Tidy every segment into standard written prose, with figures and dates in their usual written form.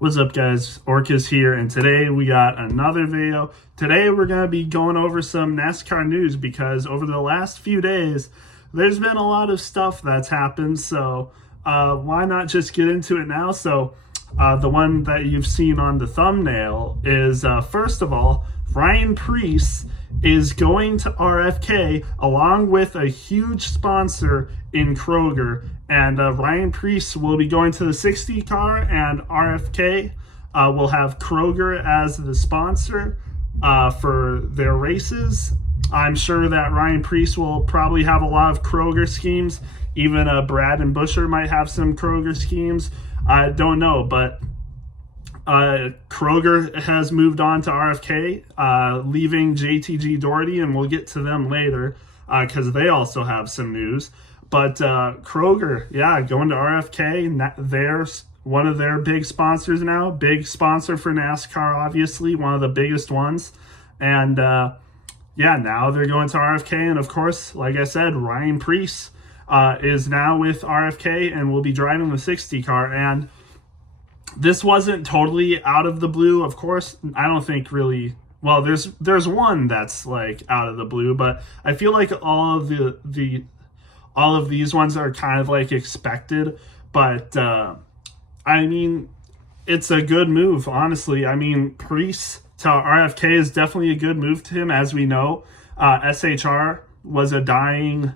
What's up, guys? Orcus here, and today we got another video. Today we're going to be going over some NASCAR news because over the last few days there's been a lot of stuff that's happened, so why not just get into it now? So the one that you've seen on the thumbnail is, first of all, Ryan Preece is going to RFK along with a huge sponsor in Kroger. And Ryan Preece will be going to the 60 car, and RFK will have Kroger as the sponsor for their races. I'm sure that Ryan Preece will probably have a lot of Kroger schemes. Even Brad and Busher might have some Kroger schemes. I don't know, but Kroger has moved on to RFK, leaving JTG Doherty, and we'll get to them later because they also have some news. But Kroger, going to RFK. They're one of their big sponsors now. Big sponsor for NASCAR, obviously, one of the biggest ones. And now they're going to RFK. And of course, like I said, Ryan Preece is now with RFK and will be driving the 60 car. And this wasn't totally out of the blue, of course. I don't think really. Well, there's one that's like out of the blue, but I feel like all of these ones are kind of like expected. But I mean, it's a good move, honestly. I mean, Preece to RFK is definitely a good move to him. As we know, SHR was a dying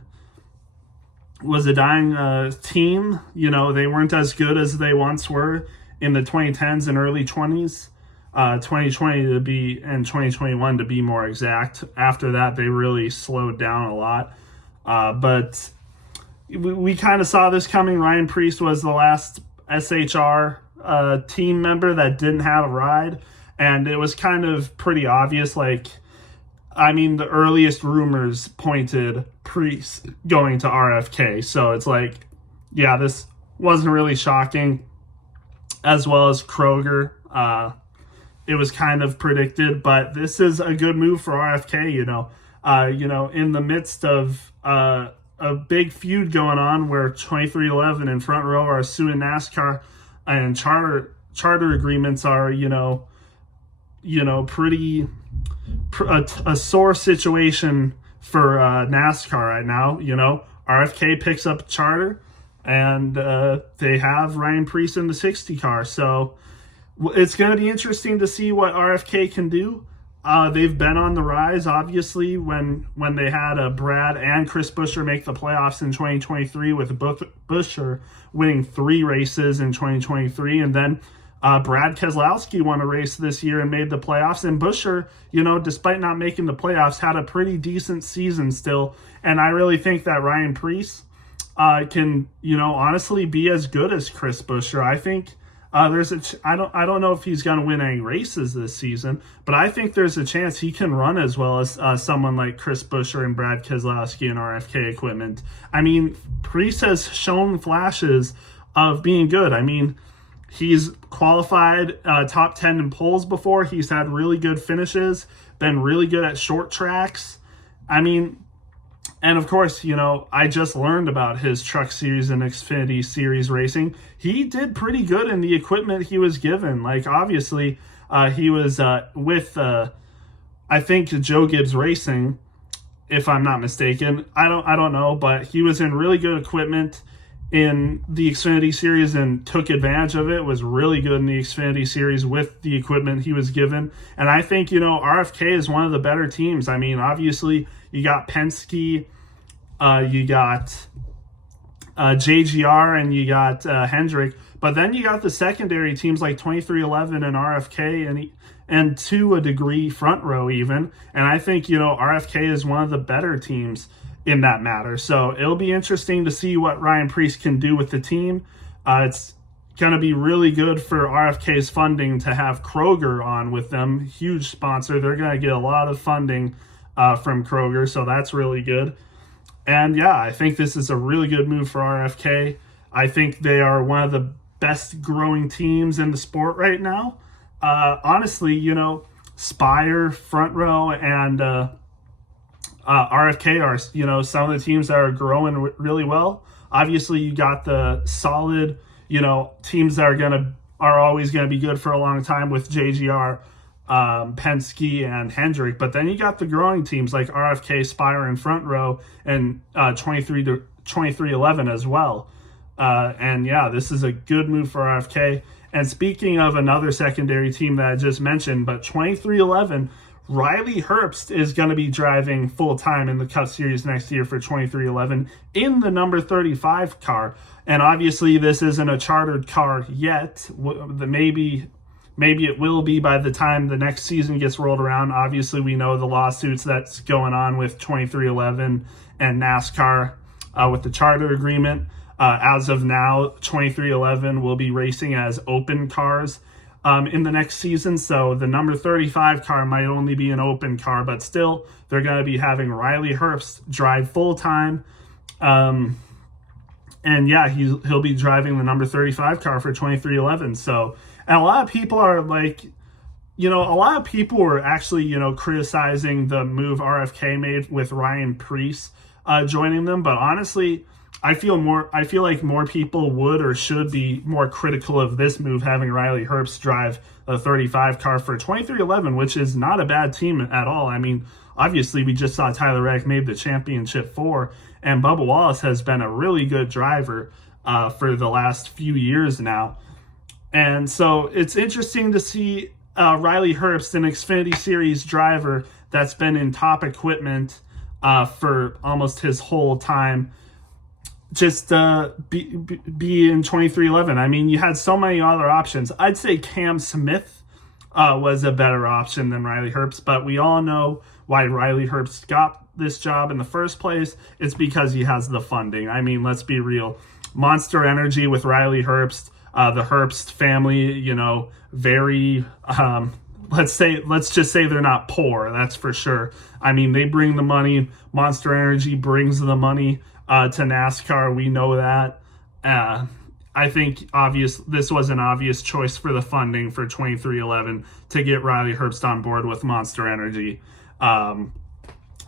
team. You know, they weren't as good as they once were in the 2010s and early 20s. 2020 to be, and 2021 to be more exact. After that, they really slowed down a lot. But we kind of saw this coming. Ryan Preece was the last SHR team member that didn't have a ride, and it was kind of pretty obvious. Like, I mean, the earliest rumors pointed Preece going to RFK, so it's like, yeah, this wasn't really shocking. As well as Kroger, it was kind of predicted, but this is a good move for RFK. In the midst of a big feud going on where 2311 and Front Row are suing NASCAR, and charter agreements are pretty a sore situation for NASCAR right now. RFK picks up a charter, and they have Ryan Preece in the 60 car. So it's going to be interesting to see what RFK can do. They've been on the rise, obviously, when they had Brad and Chris Buescher make the playoffs in 2023, with Buescher winning 3 races in 2023. And then Brad Keselowski won a race this year and made the playoffs. And Buescher, despite not making the playoffs, had a pretty decent season still. And I really think that Ryan Preece can, honestly be as good as Chris Buescher. I think I don't know if he's going to win any races this season, but I think there's a chance he can run as well as someone like Chris Buescher and Brad Keselowski and RFK equipment. I mean, Preece has shown flashes of being good. I mean, he's qualified top 10 in polls before. He's had really good finishes, been really good at short tracks. I mean, and of course, I just learned about his Truck Series and Xfinity Series racing. He did pretty good in the equipment he was given. Like, obviously, he was with, I think, Joe Gibbs Racing, if I'm not mistaken. I don't know, but he was in really good equipment in the Xfinity Series and took advantage of it. Was really good in the Xfinity Series with the equipment he was given. And I think, RFK is one of the better teams. I mean, obviously, you got Penske, you got JGR, and you got Hendrick. But then you got the secondary teams like 2311 and RFK, and to a degree Front Row even. And I think, RFK is one of the better teams in that matter. So it'll be interesting to see what Ryan Preece can do with the team. It's going to be really good for RFK's funding to have Kroger on with them. Huge sponsor. They're going to get a lot of funding from Kroger, so that's really good. And I think this is a really good move for RFK. I think they are one of the best growing teams in the sport right now. Honestly, Spire, Front Row, and RFK are, some of the teams that are growing really well. Obviously, you got the solid, teams that are going to are always going to be good for a long time with JGR, Penske, and Hendrick. But then you got the growing teams like RFK, Spire, and Front Row, and 2311 as well. And yeah, this is a good move for RFK. And speaking of another secondary team that I just mentioned, but 2311, Riley Herbst is going to be driving full-time in the Cup Series next year for 2311 in the number 35 car. And obviously this isn't a chartered car yet. Maybe it will be by the time the next season gets rolled around. Obviously we know the lawsuits that's going on with 2311 and NASCAR with the charter agreement. As of now, 2311 will be racing as open cars in the next season. So the number 35 car might only be an open car, but still they're going to be having Riley Herbst drive full time. And yeah, he'll be driving the number 35 car for 2311. So, and a lot of people are like, a lot of people were actually, criticizing the move RFK made with Ryan Preece joining them. But honestly, I feel like more people would or should be more critical of this move, having Riley Herbst drive a 35 car for 2311, which is not a bad team at all. I mean, obviously we just saw Tyler Reddick made the championship 4, and Bubba Wallace has been a really good driver for the last few years now. And so it's interesting to see Riley Herbst, an Xfinity Series driver that's been in top equipment for almost his whole time, just be in 2311. I mean, you had so many other options. I'd say Cam Smith was a better option than Riley Herbst, but we all know why Riley Herbst got this job in the first place. It's because he has the funding. I mean, let's be real. Monster Energy with Riley Herbst, the Herbst family, very let's just say they're not poor, that's for sure. I mean, they bring the money. Monster Energy brings the money to NASCAR. We know that. I think this was an obvious choice for the funding for 2311 to get Riley Herbst on board with Monster Energy. And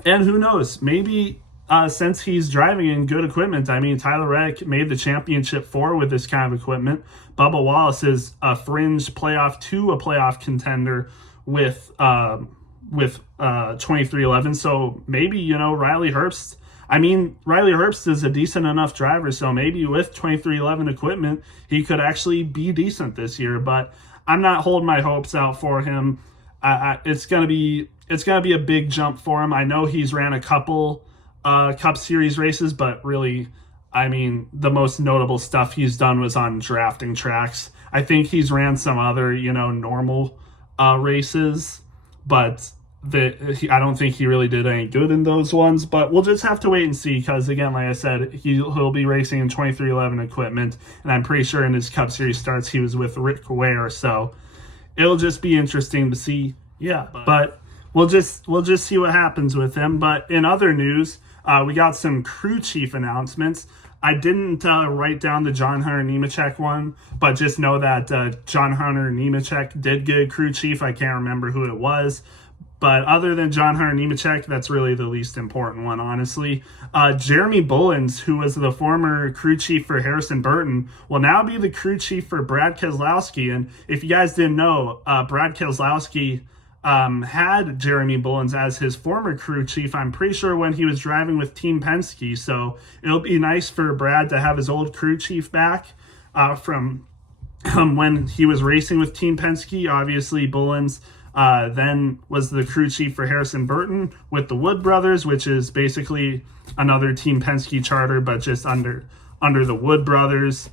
who knows, maybe since he's driving in good equipment, I mean, Tyler Reddick made the championship 4 with this kind of equipment. Bubba Wallace is a fringe playoff to a playoff contender with 2311. So maybe, Riley Herbst is a decent enough driver, so maybe with 2311 equipment, he could actually be decent this year. But I'm not holding my hopes out for him. It's gonna be a big jump for him. I know he's ran a couple Cup Series races, but really, I mean, the most notable stuff he's done was on drafting tracks. I think he's ran some other, normal races, but I don't think he really did any good in those ones. But we'll just have to wait and see, because again, like I said, he'll be racing in 2311 equipment, and I'm pretty sure in his Cup Series starts he was with Rick Ware, so it'll just be interesting to see. Yeah, but we'll just see what happens with him. But in other news, we got some crew chief announcements. I didn't write down the John Hunter Nemechek one, but just know that John Hunter Nemechek did get a crew chief. I can't remember who it was. But other than John Hunter Nemechek, that's really the least important one, honestly. Jeremy Bullins, who was the former crew chief for Harrison Burton, will now be the crew chief for Brad Keselowski. And if you guys didn't know, Brad Keselowski had Jeremy Bullins as his former crew chief, I'm pretty sure, when he was driving with Team Penske. So it'll be nice for Brad to have his old crew chief back from when he was racing with Team Penske. Obviously, Bullins then was the crew chief for Harrison Burton with the Wood Brothers, which is basically another Team Penske charter, but just under the Wood Brothers.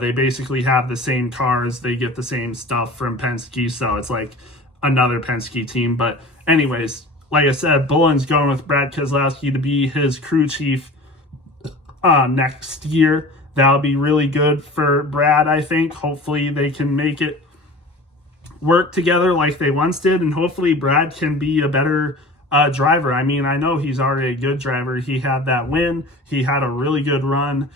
They basically have the same cars. They get the same stuff from Penske, so it's like another Penske team. But anyways, like I said, Bullins going with Brad Keselowski to be his crew chief next year. That'll be really good for Brad, I think. Hopefully they can make it work together like they once did, and hopefully Brad can be a better driver. I mean, I know he's already a good driver. He had that win. He had a really good run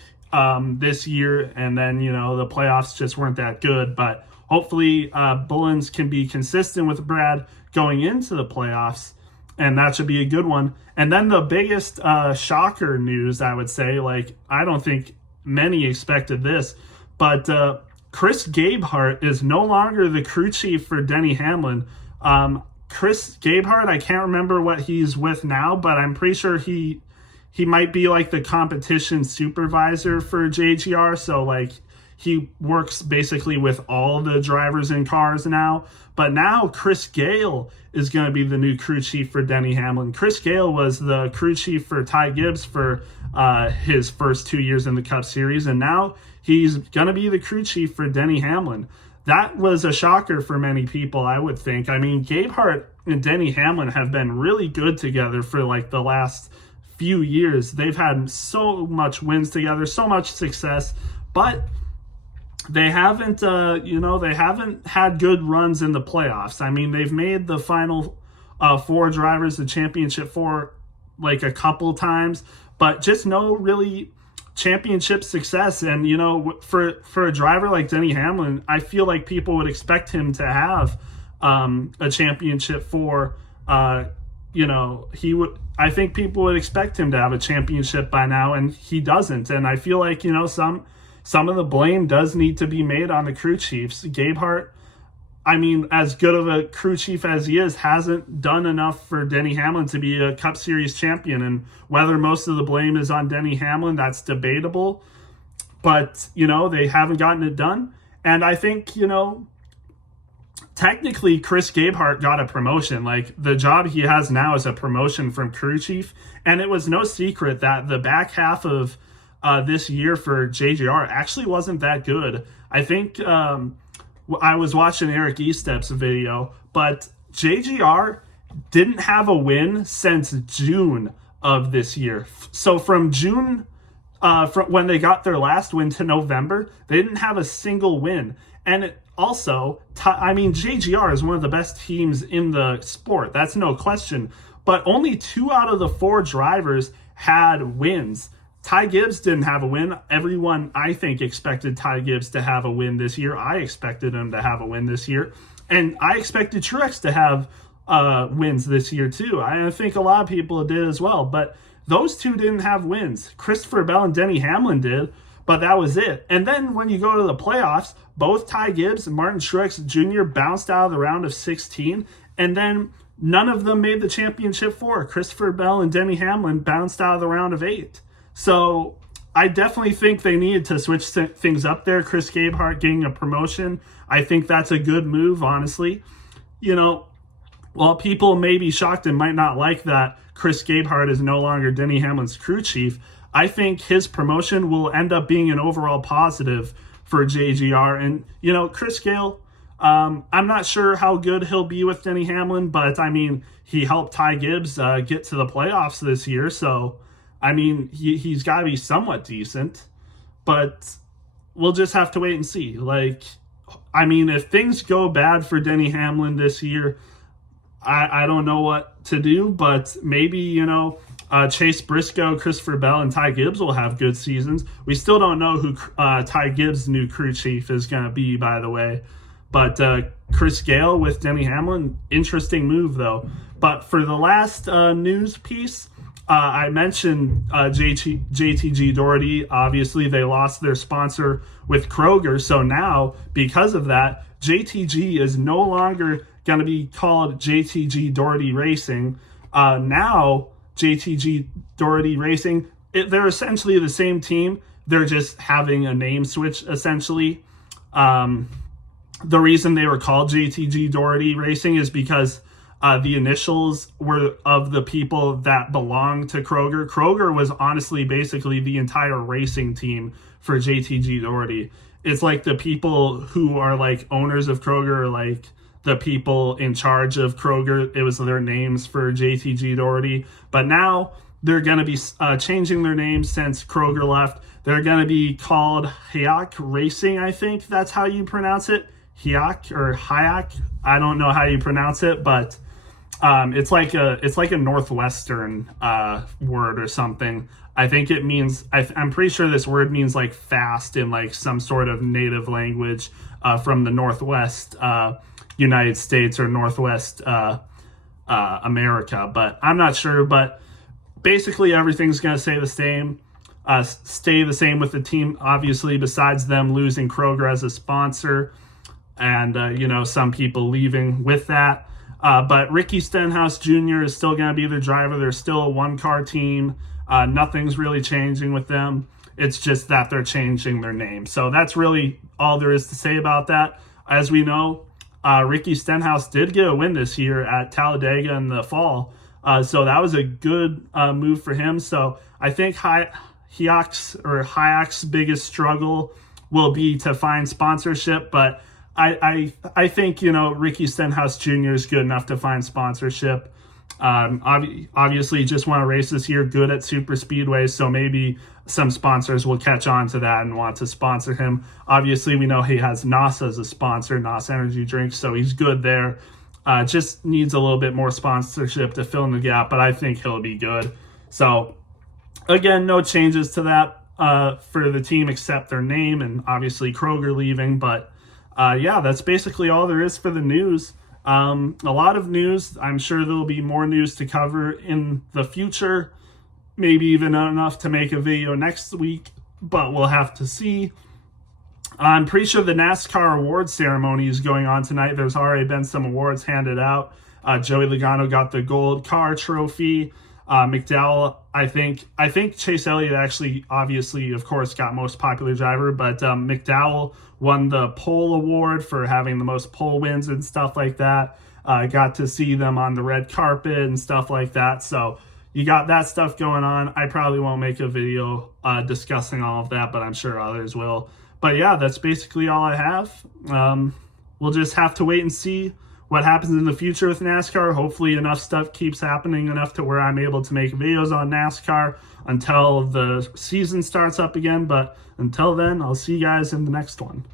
this year, and then, the playoffs just weren't that good. But hopefully Bullins can be consistent with Brad going into the playoffs, and that should be a good one. And then the biggest shocker news, I would say, I don't think many expected this, but Chris Gabehart is no longer the crew chief for Denny Hamlin. Chris Gabehart, I can't remember what he's with now, but I'm pretty sure he might be like the competition supervisor for JGR. So like he works basically with all the drivers in cars now. But now Chris Gale is going to be the new crew chief for Denny Hamlin. Chris Gale was the crew chief for Ty Gibbs for his first 2 years in the Cup Series, and now he's going to be the crew chief for Denny Hamlin. That was a shocker for many people, I would think. I mean, Gabehart and Denny Hamlin have been really good together for like the last few years. They've had so much wins together, so much success, but they haven't, they haven't had good runs in the playoffs. I mean, they've made the final four drivers the championship for like a couple times, but just no really championship success. And, for a driver like Denny Hamlin, I feel like people would expect him to have a championship for, I think people would expect him to have a championship by now, and he doesn't. And I feel like, some of the blame does need to be made on the crew chiefs. Gabehart, I mean, as good of a crew chief as he is, hasn't done enough for Denny Hamlin to be a Cup Series champion. And whether most of the blame is on Denny Hamlin, that's debatable. But, they haven't gotten it done. And I think, technically Chris Gabehart got a promotion. Like, the job he has now is a promotion from crew chief. And it was no secret that the back half of this year for JGR actually wasn't that good. I think I was watching Eric Estep's video, but JGR didn't have a win since June of this year. So from June, from when they got their last win to November, they didn't have a single win. And JGR is one of the best teams in the sport. That's no question. But only 2 out of the 4 drivers had wins. Ty Gibbs didn't have a win. Everyone, I think, expected Ty Gibbs to have a win this year. I expected him to have a win this year. And I expected Truex to have wins this year, too. I think a lot of people did as well. But those two didn't have wins. Christopher Bell and Denny Hamlin did, but that was it. And then when you go to the playoffs, both Ty Gibbs and Martin Truex Jr. bounced out of the round of 16. And then none of them made the championship 4. Christopher Bell and Denny Hamlin bounced out of the round of 8. So I definitely think they needed to switch things up there. Chris Gabehart getting a promotion, I think that's a good move, honestly. While people may be shocked and might not like that Chris Gabehart is no longer Denny Hamlin's crew chief, I think his promotion will end up being an overall positive for JGR. And, Chris Gale, I'm not sure how good he'll be with Denny Hamlin, but, he helped Ty Gibbs get to the playoffs this year, so he's got to be somewhat decent, but we'll just have to wait and see. If things go bad for Denny Hamlin this year, I don't know what to do, but maybe, Chase Briscoe, Christopher Bell, and Ty Gibbs will have good seasons. We still don't know who Ty Gibbs' new crew chief is going to be, by the way. But Chris Gale with Denny Hamlin, interesting move, though. But for the last news piece, I mentioned JTG Doherty. Obviously, they lost their sponsor with Kroger. So now, because of that, JTG is no longer going to be called JTG Doherty Racing. Now, JTG Doherty Racing, they're essentially the same team. They're just having a name switch, essentially. The reason they were called JTG Doherty Racing is because the initials were of the people that belonged to Kroger. Kroger was honestly basically the entire racing team for JTG Doherty. It's like the people who are like owners of Kroger, like the people in charge of Kroger. It was their names for JTG Doherty. But now they're going to be changing their names since Kroger left. They're going to be called Hayek Racing, I think that's how you pronounce it. Hayek. I don't know how you pronounce it, but it's like a Northwestern word or something. I think it means, I'm pretty sure this word means like fast in like some sort of native language from the Northwest United States or Northwest America, but I'm not sure. But basically everything's going to stay the same. stay the same with the team, obviously, besides them losing Kroger as a sponsor and, some people leaving with that. But Ricky Stenhouse Jr. is still going to be the driver. They're still a one-car team. Nothing's really changing with them. It's just that they're changing their name. So that's really all there is to say about that. As we know, Ricky Stenhouse did get a win this year at Talladega in the fall. So that was a good move for him. So I think Hayek's biggest struggle will be to find sponsorship. But I think, Ricky Stenhouse Jr. is good enough to find sponsorship. Obviously, just won a race this year, good at super speedways, so maybe some sponsors will catch on to that and want to sponsor him. Obviously, we know he has NAS as a sponsor, NAS Energy Drinks, so he's good there. Just needs a little bit more sponsorship to fill in the gap, but I think he'll be good. So, again, no changes to that for the team except their name and obviously Kroger leaving. But, that's basically all there is for the news. A lot of news. I'm sure there'll be more news to cover in the future. Maybe even enough to make a video next week, but we'll have to see. I'm pretty sure the NASCAR awards ceremony is going on tonight. There's already been some awards handed out. Joey Logano got the gold car trophy. McDowell, I think Chase Elliott actually, obviously, of course, got most popular driver, but McDowell won the pole award for having the most pole wins and stuff like that. Got to see them on the red carpet and stuff like that. So you got that stuff going on. I probably won't make a video discussing all of that, but I'm sure others will. But yeah, that's basically all I have. We'll just have to wait and see what happens in the future with NASCAR. Hopefully enough stuff keeps happening enough to where I'm able to make videos on NASCAR until the season starts up again. But until then, I'll see you guys in the next one.